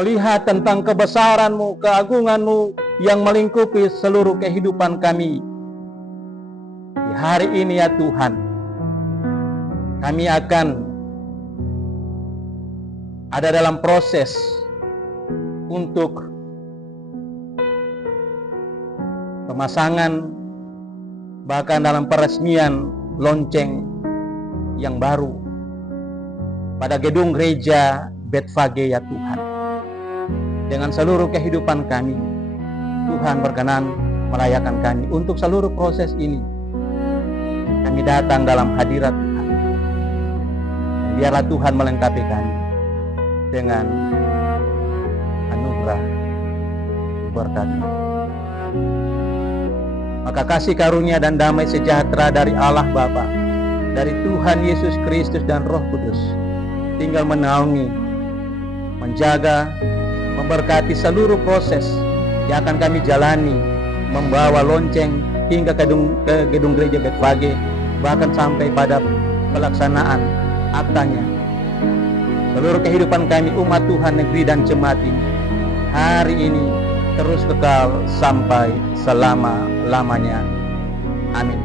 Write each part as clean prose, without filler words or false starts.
melihat tentang kebesaran-Mu, keagungan-Mu yang melingkupi seluruh kehidupan kami. Di hari ini ya Tuhan, kami akan ada dalam proses untuk pemasangan, bahkan dalam peresmian lonceng yang baru pada gedung gereja Betfage ya Tuhan. Dengan seluruh kehidupan kami, Tuhan berkenan melayakan kami. Untuk seluruh proses ini, kami datang dalam hadirat Tuhan. Dan biarlah Tuhan melengkapi kami dengan anugerah berkat. Maka kasih karunia dan damai sejahtera dari Allah Bapa, dari Tuhan Yesus Kristus dan Roh Kudus tinggal menaungi, menjaga, memberkati seluruh proses yang akan kami jalani, membawa lonceng hingga ke gedung gereja Betfage, bahkan sampai pada pelaksanaan aktanya. Seluruh kehidupan kami umat Tuhan, negeri dan jemaat ini hari ini terus kekal sampai selama-lamanya. Amin.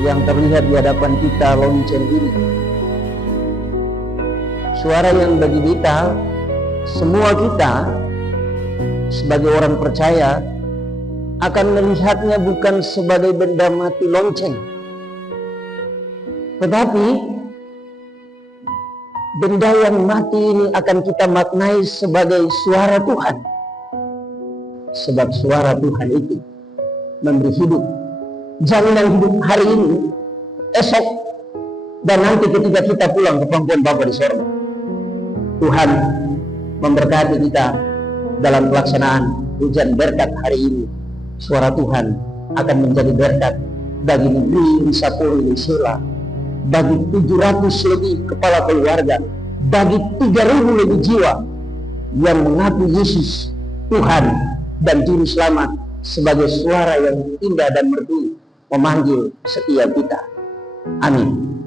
Yang terlihat di hadapan kita lonceng ini, suara yang bagi kita, semua kita sebagai orang percaya akan melihatnya bukan sebagai benda mati lonceng, tetapi benda yang mati ini akan kita maknai sebagai suara Tuhan. Sebab suara Tuhan itu memberi hidup, jaminan hidup hari ini, esok, dan nanti ketika kita pulang ke pangkuan Bapa di sorga. Tuhan memberkati kita dalam pelaksanaan hujan berkat hari ini. Suara Tuhan akan menjadi berkat bagi negeri Sapori Lisela, bagi 700 lebih kepala keluarga, bagi 3.000 lebih jiwa yang mengaku Yesus Tuhan dan Juru Selamat sebagai suara yang indah dan merdu memanggil setiap kita. Amin.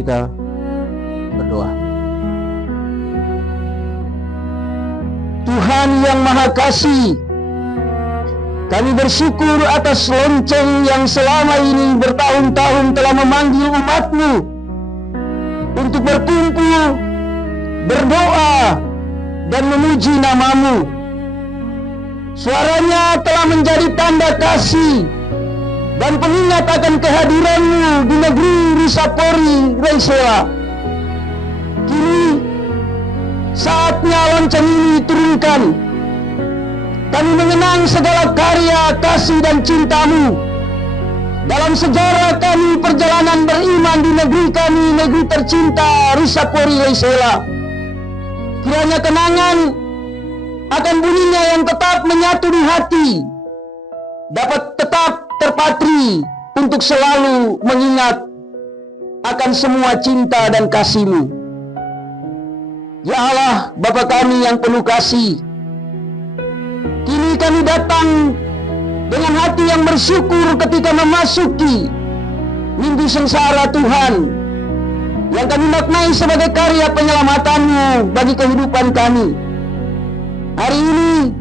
kita berdoa. Tuhan yang Maha Kasih, kami bersyukur atas lonceng yang selama ini bertahun-tahun telah memanggil umat-Mu untuk berkumpul, berdoa, dan memuji nama-Mu. Suaranya telah menjadi tanda kasih dan pengingat akan kehadiran-Mu di negeri Risapori, Reisela. Kini saatnya lonceng ini turunkan. Kami mengenang segala karya, kasih, dan cinta-Mu. Dalam sejarah kami perjalanan beriman di negeri kami, negeri tercinta Risapori, Reisela. Kiranya kenangan akan bunyinya yang tetap menyatu di hati dapat tetap terpatri untuk selalu mengingat akan semua cinta dan kasih-Mu. Ya Allah, Bapa kami yang penuh kasih, kini kami datang dengan hati yang bersyukur ketika memasuki minggu sengsara Tuhan, yang kami maknai sebagai karya penyelamatan-Mu bagi kehidupan kami. Hari ini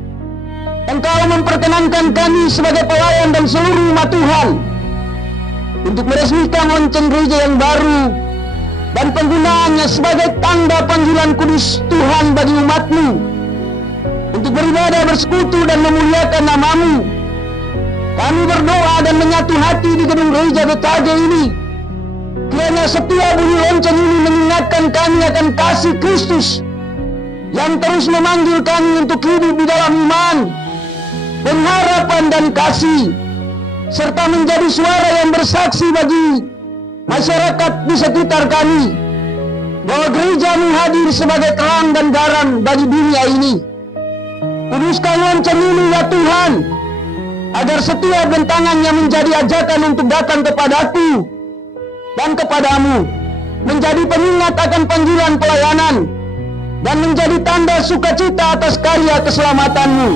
Engkau memperkenankan kami sebagai pelayan dan seluruh umat Tuhan untuk meresmikan lonceng gereja yang baru dan penggunaannya sebagai tanda panggilan kudus Tuhan bagi umat-Mu untuk beribadah, bersekutu, dan memuliakan nama-Mu. Kami berdoa dan menyatu hati di gedung gereja BKG ini. Kiranya setiap bunyi lonceng ini mengingatkan kami akan kasih Kristus yang terus memanggil kami untuk hidup di dalam iman, pengharapan, dan kasih, serta menjadi suara yang bersaksi bagi masyarakat di sekitar kami bahwa gereja-Mu hadir sebagai terang dan garam bagi dunia ini. Kuduskan lonceng ini ya Tuhan, agar setiap bentangannya menjadi ajakan untuk datang kepadaku dan kepadamu, menjadi pengingat akan panggilan pelayanan, dan menjadi tanda sukacita atas karya keselamatan-Mu.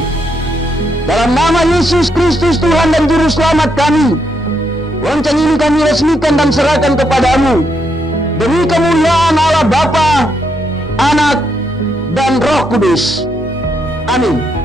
Dalam nama Yesus Kristus Tuhan dan Juru Selamat kami, lonceng ini kami resmikan dan serahkan kepadamu demi kemuliaan Allah Bapa, Anak, dan Roh Kudus. Amin.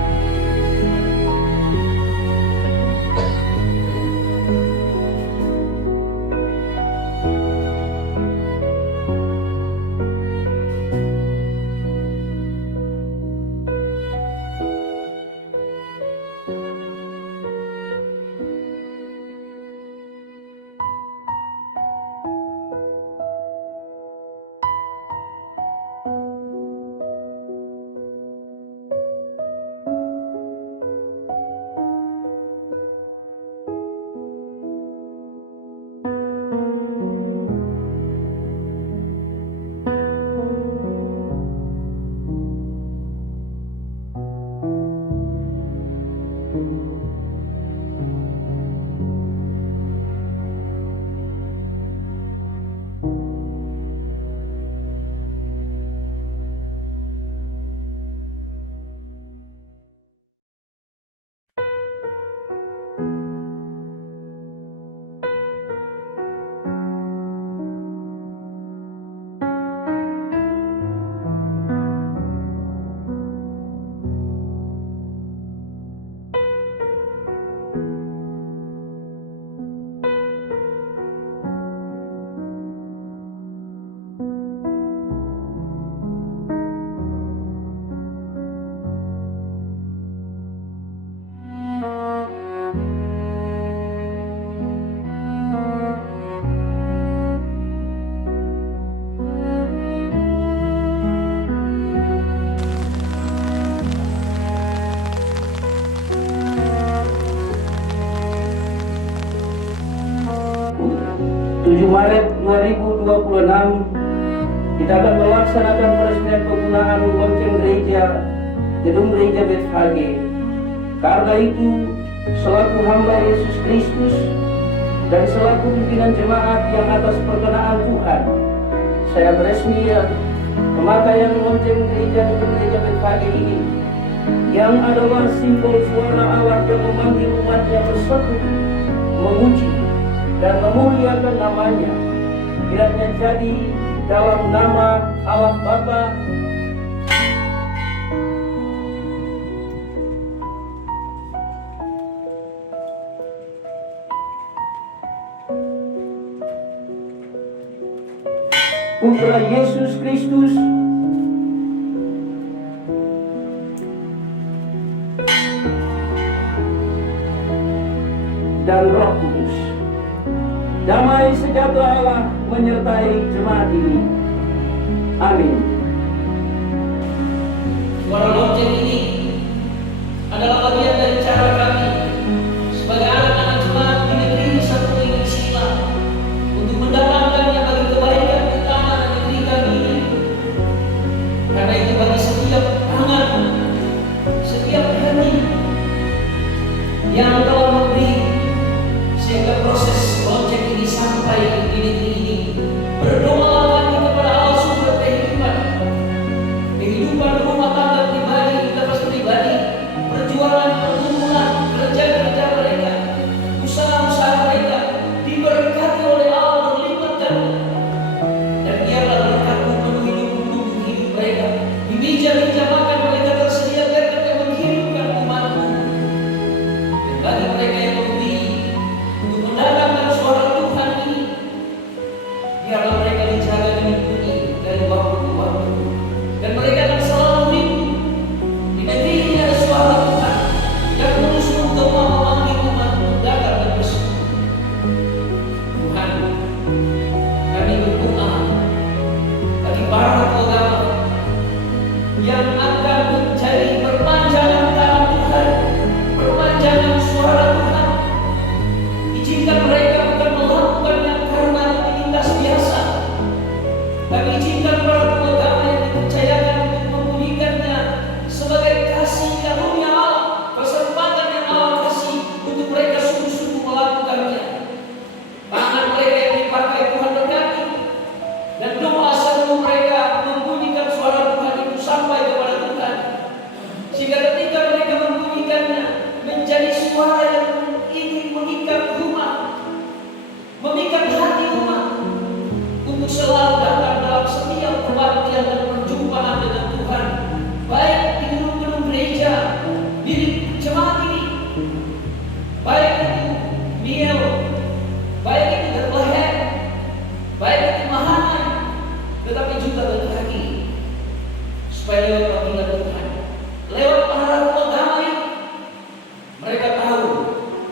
Maret 2026 kita akan melaksanakan peresmian penggunaan lonceng gereja gedung gereja BKG. Karena itu, selaku hamba Yesus Kristus dan selaku pimpinan jemaat yang atas perkenaan Tuhan, saya beresmikan pemakaian lonceng gereja gedung gereja BKG ini, yang adalah simbol suara Allah yang memanggil umatnya bersatu, memuji dan memuliakan namanya, kiranya jadi dalam nama Allah Bapa, Putra Yesus Kristus, dan Roh Kudus. Damai sejahtera Allah menyertai jemaat ini. Amin. Suara lonceng ini adalah bagian dari cara kami sebagai anak-anak jemaat di negeri Satu Inggris Sila untuk mendatangkannya bagi kebaikan utama dan negeri kami ini. Karena itu bagi setiap tangan, setiap hati yang telah memberi sehingga proses lonceng ini sampai di negeri ini, berdoalah kami kepada Allah sumber kehidupan rumah tangga pribadi, lepas pribadi, perjuangan, pertumbuhan, kerja-kerja mereka, usaha-usaha mereka diberkati oleh Allah berlipat ganda. Dan biarlah berkat-Mu penuhi lubuk-lubuk hidup mereka. Di meja-meja makan mereka tersedia berkat yang menghidupkan umat-Mu. Dan bagi mereka yang memberi untuk mendatangkan suara Tuhan ini, biarlah mereka dijaga dan dilindungi dari waktu ke waktu. Dan mereka akan selalu rindu di negeri ini ada suara Tuhan yang terus menggema memanggil umat-Mu datang dan bersekutu. Tuhan, kami berdoa bagi para agama yang akan menjadi perpanjangan tangan Tuhan, perpanjangan suara Tuhan. Izinkan mereka bukan melakukannya karena rutinitas biasa, tapi izinkan para agama yang dipercayakan untuk membunyikannya sebagai kasih karunia Allah, kesempatan yang Allah kasih untuk mereka sungguh-sungguh melakukannya. Tangan mereka yang dipakai Tuhan berkati, dan doa seluruh mereka membunyikan suara Tuhan itu sampai kepada Tuhan, sehingga ketika mereka membunyikannya menjadi suara yang ingin mengikat umat, memikat hati umat untuk selalu datang dalam setiap kebaktian dan perjumpaan dengan Tuhan, baik di gedung-gedung gereja, di jemaat ini, baik itu Miel, baik itu Bethlehem, baik itu Mahana, tetapi juga berkaki, supaya lewat panggilan Tuhan, lewat para agama ini, mereka tahu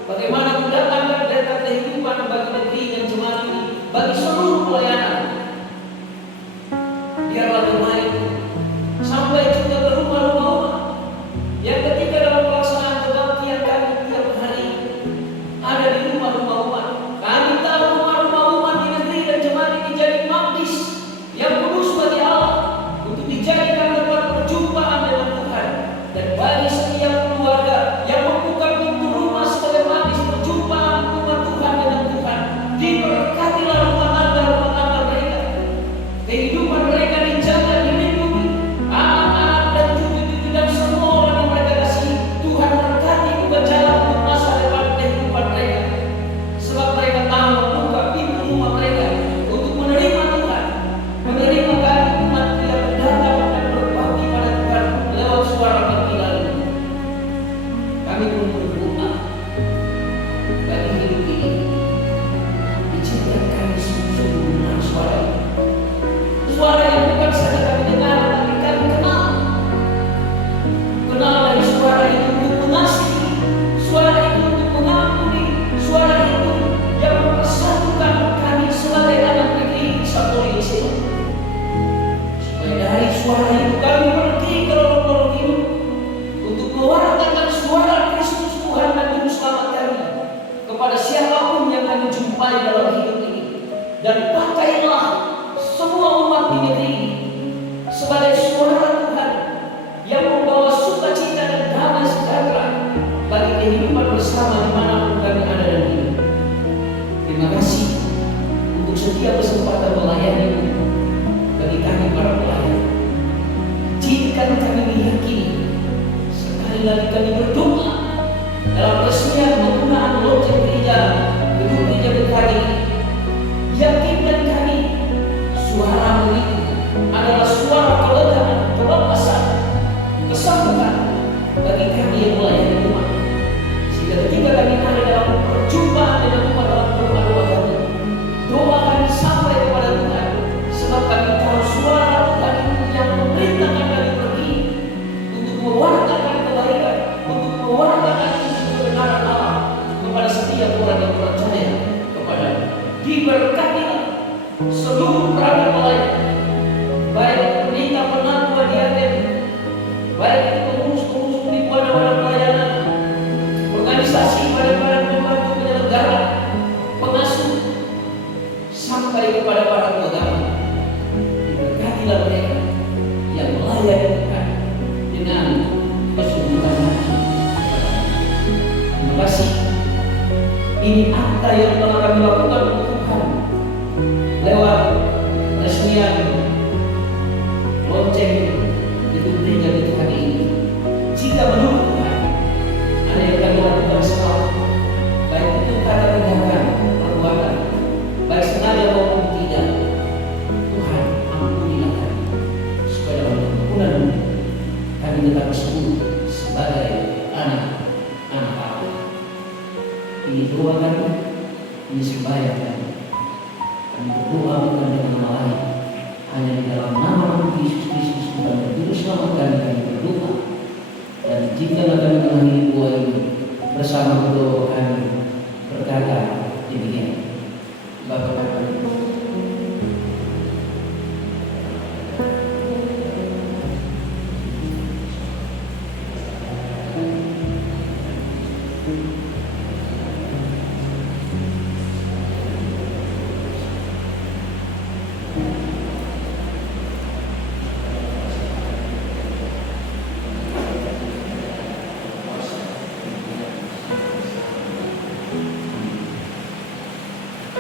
bagaimana mendatangkan berkat kehidupan bagi negeri dan jemaat ini, bagi seluruh pelayanan. Biarlah jemaat itu sampai juga ke rumah-rumah yang ketika dalam pelaksanaan kebaktian kami tiap hari ada di rumah-rumah umat. Kami tahu rumah-rumah umat di negeri dan jemaat ini jadi magnis yang kudus bagi Allah untuk dijadikan tempat perjumpaan dengan Tuhan. Dan bagi setiap keluarga yang membuka pintu rumah sebagai magnis perjumpaan umat Tuhan dengan Tuhan, diberkatilah rumah tangga mereka. Kehidupan mereka dijaga, dilindungi. Anak-anak dan cucu-cucu dan semua orang yang mereka kasih, Tuhan berkati buka jalan untuk masa depan kehidupan mereka. Sebab mereka tahu membuka pintu rumah mereka untuk menerima Tuhan, menerima kami umat yang datang dan berbakti pada Tuhan lewat suara panggilan. Kami pun berdoa bagi hidup ini. Izinkan kami sungguh-sungguh mengenal suara ini. Suara yang bukan saja kami dengar, tapi kami kenal. Kenal dari suara itu untuk mengasihi, suara itu untuk mengampuni, suara itu yang mempersatukan kami sebagai anak negeri Satu Inggris Sila. Supaya dari suara itu kami pergi ke lorong-lorong hidup untuk mewartakan suara Kristus Tuhan dan Juru Selamat kami kepada siapapun yang kami jumpai dalam hidup ini. Dan pakailah semua umat di negeri ini sebagai suara Tuhan yang membawa sukacita dan damai sejahtera bagi kehidupan bersama dimanapun kami ada dan hidup. Terima kasih untuk setiap kesempatan melayani bagi kami para pelayan. Izinkan kami meyakini, sekali lagi kami berdoa dalam peresmian penggunaan lonceng gereja gedung gereja Bethlehem. Yakinkan kami diberkatilah seluruh perangkat pelayan, baik pendeta penatua di Aten, baik pengurus-pengurus di wadah-wadah pelayanan, organisasi pada pembantu penyelenggara, pengasuh, sampai kepada para pegawai. Diberkatilah mereka yang melayani Tuhan dengan kesungguhan hati. Terima kasih. Ini akta yang telah kami lakukan untuk Tuhan lewat resmian lonceng di gereja kita hari ini. Jika menurut Tuhan ada yang kami lakukan salah, baik itu kata tindakan, perbuatan, baik sengaja maupun tidak, Tuhan ampunilah kami, supaya dalam ampunan kami tetap disebut sebagai anak-anak Allah. Ini doa kami, ini sembahyang kami. Kami berdoa bukan dengan nama lain, hanya di dalam nama Yesus Kristus Tuhan dan Juru Selamat kami berdoa. Dan jika kami mengakhiri doa ini bersama berdoa kami berkata demikian. Bapa kami,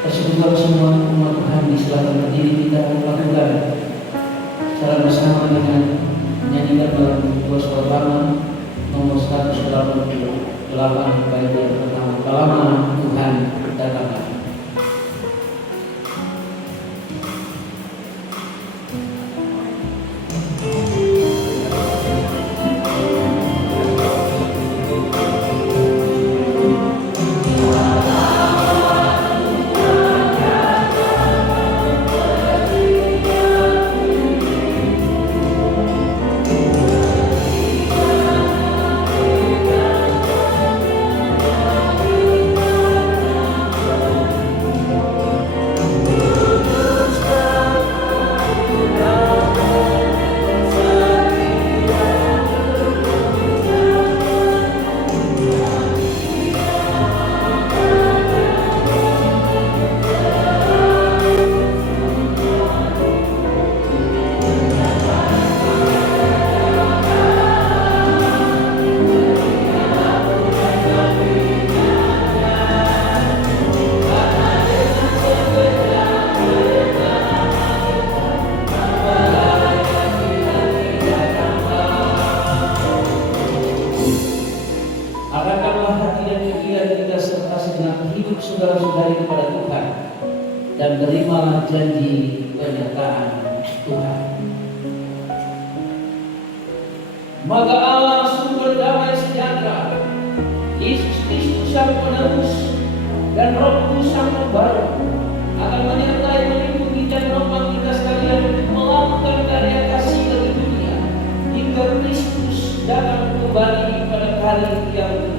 persekutuan semua umat Tuhan di selatan berdiri kita lakukan secara bersama dengan menyanyikan lagu dua suara lama nomor 188 bait yang pertama, Lama Tuhan datanglah. Arahkanlah hati dan pikiran kita serta segenap hidup saudara-saudari kepada Tuhan, dan terimalah janji penyertaan Tuhan. Maka Allah sumber damai sejahtera, Yesus Kristus Sang Penebus, dan Roh Kudus Sang Pembaru akan menyertai, melindungi, dan menopang kita sekalian melakukan karya kasih bagi dunia hingga Kristus datang kembali pada kali yang